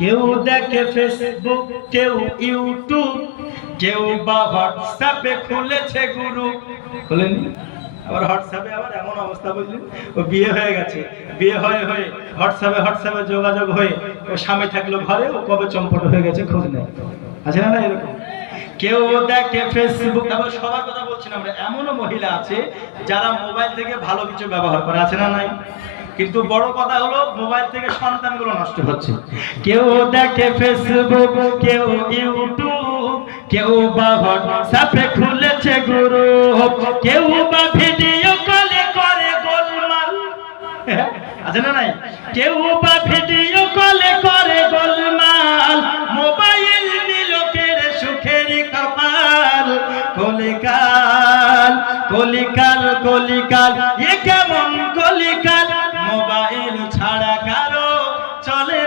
কেউ দেখে ফেসবুক, কেউ ইউটিউব, কেউ বা হোয়াটসঅ্যাপে খুলেছে গ্রুপ। খুলেনি? আবার হোয়াটসঅ্যাপে আবার এমন অবস্থা, বুঝলেন, ও বিয়ে হয়ে গেছে, বিয়ে হয়ে হয়ে হোয়াটসঅ্যাপে যোগাযোগ হয়ে ও স্বামী থাকলো ঘরে, ও কবে চম্পট হয়ে গেছে খোঁজ নেই। আছে না এরকম? কেউ দেখে ফেসবুক, আবার সবার কথা বলছি না আমরা, এমনও মহিলা আছে যারা মোবাইল থেকে ভালো কিছু ব্যবহার করে, আছে না নাই? কিন্তু বড় কথা হলো মোবাইল থেকে সন্তানগুলো নষ্ট হচ্ছে। কেউ দেখে ফেসবুক, কেউ ইউটিউব, কেউ বা হোয়াটসঅ্যাপে খুলেছে গ্রুপ, কেউ বা ভিডিও কলে করে গোলমাল। আছে না নাই? কেউ বা ভিডিও কলে করে গোলমাল, মোবাইল নিল কেড়ে সুখের কপাল। কলিকাল কলিকাল কলিকাল, এ কেমন কলিকাল, মোবাইল ছাড়া কারো চলে